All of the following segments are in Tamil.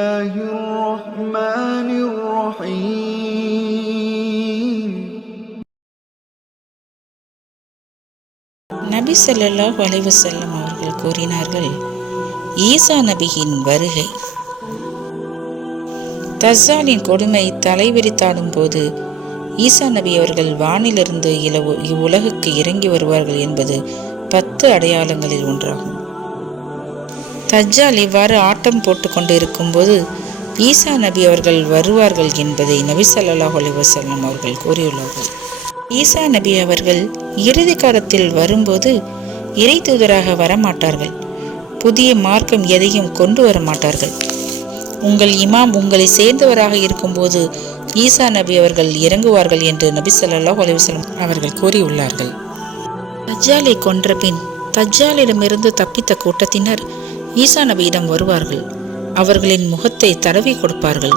الله الرحمن الرحيم. நபி ஸல்லல்லாஹு அலைஹி வஸல்லம் அவர்கள் கூறினார்கள், ஈசா நபியின் வருகை. தஜ்ஜாலின் கொடுமை தலைவிரித்தாடும் போது ஈசா நபி அவர்கள் வானிலிருந்து இவ்வுலகுக்கு இறங்கி வருவார்கள் என்பது 10 அடையாளங்களில் ஒன்றாகும். தஜ்ஜால் இவ்வாறு ஆட்டம் போட்டு கொண்டு இருக்கும்போது ஈசா நபி அவர்கள் வருவார்கள் என்பதை நபி ஸல்லல்லாஹு அலைஹி வஸல்லம் அவர்கள் கூறியுள்ளார்கள். ஈசா நபி அவர்கள் இறுதி காலத்தில் வரும்போது இறை தூதராக வரமாட்டார்கள். புதிய மார்க்கம் எதையும் கொண்டு வர மாட்டார்கள். உங்கள் இமாம் உங்களை சேர்ந்தவராக இருக்கும்போது ஈசா நபி அவர்கள் இறங்குவார்கள் என்று நபி ஸல்லல்லாஹு அலைஹி வஸல்லம் அவர்கள் கூறியுள்ளார்கள். தஜ்ஜாலை கொன்ற பின் தஜ்ஜாலிடமிருந்து தப்பித்த கூட்டத்தினர் ஈசா நபியிடம் வருவார்கள். அவர்களின் முகத்தை தடவி கொடுப்பார்கள்.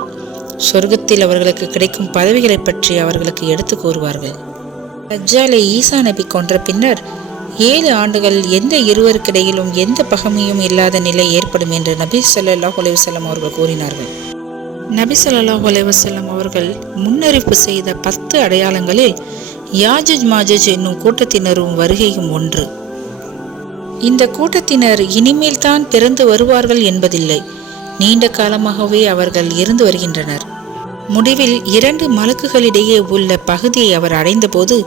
சொர்க்கத்தில் அவர்களுக்கு கிடைக்கும் பதவிகளை பற்றி அவர்களுக்கு எடுத்து கூறுவார்கள். தஜ்ஜாலை ஈசா நபி கொன்ற பின்னர் 7 ஆண்டுகள் எந்த இருவருக்கிடையிலும் எந்த பகைமையும் இல்லாத நிலை ஏற்படும் என்று நபி ஸல்லல்லாஹு அலைஹி வஸல்லம் அவர்கள் கூறினார்கள். நபி ஸல்லல்லாஹு அலைஹி வஸல்லம் அவர்கள் முன்னறிவிப்பு செய்த 10 அடையாளங்களில் யாஜூஜ் மாஜூஜ் என்னும் கூட்டத்தினரும் வருகையும் ஒன்று. இந்த கூட்டத்தினர் இனிமேல் தான் பிறந்து வருவார்கள் என்பதில்லை. நீண்ட காலமாகவே அவர்கள் இருந்து வருகின்றனர். முடிவில் 2 மலக்குகளிடையே உள்ள பகுதியை அவர் அடைந்தபோது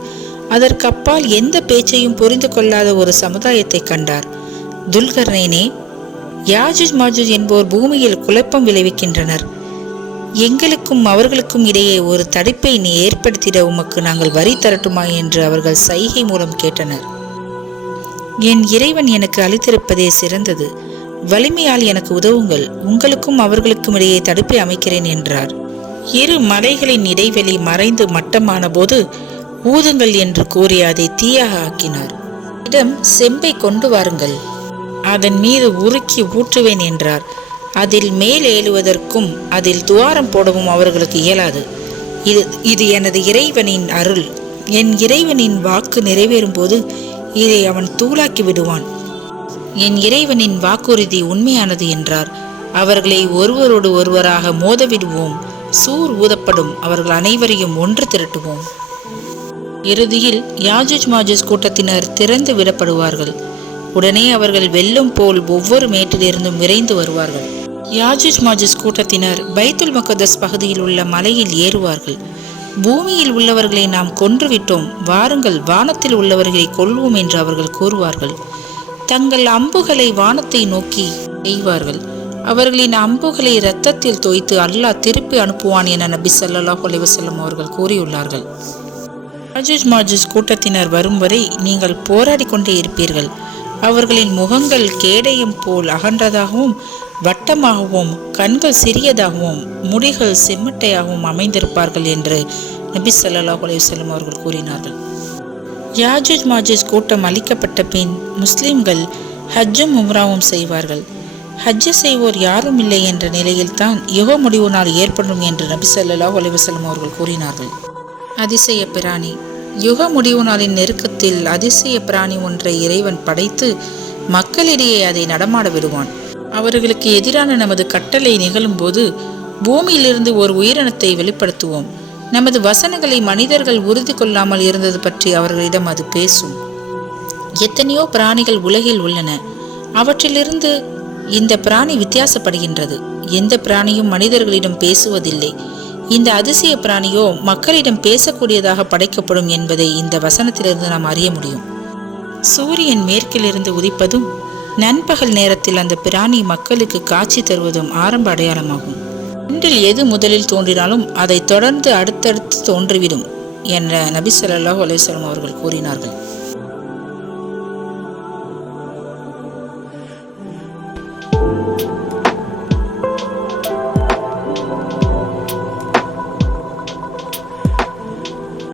அதற்கப்பால் எந்த பேச்சையும் புரிந்து கொள்ளாத ஒரு சமுதாயத்தை கண்டார். துல்கர்னைனே, யாஜூஜ் மாஜூஜ் என்போர் பூமியில் குழப்பம் விளைவிக்கின்றனர். எங்களுக்கும் அவர்களுக்கும் இடையே ஒரு தடுப்பை நீ ஏற்படுத்திட உமக்கு நாங்கள் வரி தரட்டுமா என்று அவர்கள் சைகை மூலம் கேட்டனர். என் இறைவன் எனக்கு அளித்திருப்பதே சிறந்தது. வலிமையால் எனக்கு உதவுங்கள். உங்களுக்கும் அவர்களுக்கும் இடையே தடுப்பை அமைக்கிறேன் என்றார். 2 மலைகளின் இடைவெளி மறைந்து மட்டமான போது ஊதுங்கள் என்று கூறி அதை தீயாக ஆக்கினார். இடம் செம்பை கொண்டு வாருங்கள், அதன் மீது உருக்கி ஊற்றுவேன் என்றார். அதில் மேல் ஏழுவதற்கும் அதில் துவாரம் போடவும் அவர்களுக்கு இயலாது. இது எனது இறைவனின் அருள். என் இறைவனின் வாக்கு நிறைவேறும் போது இதை அவன் தூளாக்கி விடுவான். என் இறைவனின் வாக்குறுதி உண்மையானது என்றார். அவர்களை ஒருவரோடு ஒருவராக மோதவிடுவோம். சூர் ஊதப்படும். அவர்கள் அனைவரையும் ஒன்று திரட்டுவோம். இறுதியில் யாஜூஜ் மாஜூஜ் கூட்டத்தினர் திறந்து விடப்படுவார்கள். உடனே அவர்கள் வெள்ளம் போல் ஒவ்வொரு மேட்டிலிருந்தும் விரைந்து வருவார்கள். யாஜூஜ் மாஜூஜ் கூட்டத்தினர் பைத்துல் முகத்தஸ் பகுதியில் உள்ள மலையில் ஏறுவார்கள். பூமியில் உள்ளவர்களை நாம் கொன்றுவிட்டோம், வாருங்கள் வானத்தில் உள்ளவர்களை கொல்வோம் என்று அவர்கள் கூறுவார்கள். தங்கள் அம்புகளை வானத்தை நோக்கி எய்வார்கள். அவர்களின் அம்புகளை இரத்தத்தில் தோய்த்து அல்லாஹ் திருப்பி அனுப்புவான் என நபி ஸல்லல்லாஹு அலைஹி வஸல்லம் அவர்கள் கூறியுள்ளார்கள். யாஜூஜ் மாஜூஜ் கூட்டத்தினர் வரும் வரை நீங்கள் போராடி கொண்டே இருப்பீர்கள். அவர்களின் முகங்கள் கேடயம் போல் அகன்றதாகவும் வட்டமாகவும் கண்கள் சிறியதாகவும் முடிகள் செம்மட்டையாகவும் அமைந்திருப்பார்கள் என்று நபி ஸல்லல்லாஹு அலைஹி வஸல்லம் அவர்கள் கூறினார்கள். யாஜூஜ் மாஜூஜ் கூட்டம் அழிக்கப்பட்ட பின் முஸ்லிம்கள் ஹஜ்ஜும் உம்ராவும் செய்வார்கள். ஹஜ்ஜு செய்வோர் யாரும் இல்லை என்ற நிலையில் தான் யுக முடிவு நாள் ஏற்படும் என்று நபி ஸல்லல்லாஹு அலைஹி வஸல்லம் அவர்கள் கூறினார்கள். அதிசய பிராணி. யுக முடிவு நாளின் நெருக்கத்தில் அதிசய பிராணி ஒன்றை இறைவன் படைத்து மக்களிடையே அதை நடமாட விடுவான். அவர்களுக்கு எதிரான நமது கட்டளை நிகழும் போது பூமியிலிருந்து ஒரு உயிரினத்தை வெளிப்படுத்துவோம். நமது வசனங்களை மனிதர்கள் உறுதி கொள்ளாமல் இருந்தது பற்றி அவர்களிடம் அது பேசும். எத்தனையோ பிராணிகள் உலகில் உள்ளன. அவற்றிலிருந்து இந்த பிராணி வித்தியாசப்படுகின்றது. எந்த பிராணியும் மனிதர்களிடம் பேசுவதில்லை. இந்த அதிசய பிராணியோ மக்களிடம் பேசக்கூடியதாக படைக்கப்படும் என்பதை இந்த வசனத்திலிருந்து நாம் அறிய முடியும். சூரியன் மேற்கிலிருந்து உதிப்பதும் நண்பகல் நேரத்தில் அந்த பிராணி மக்களுக்கு காட்சி தருவதும் ஆரம்ப அடையாளமாகும். ஒன்றில் எது முதலில் தோன்றினாலும் அதை தொடர்ந்து அடுத்தடுத்து தோன்றிவிடும் என்ற நபி ஸல்லல்லாஹு அலைஹி வஸல்லம் அவர்கள் கூறினார்கள்.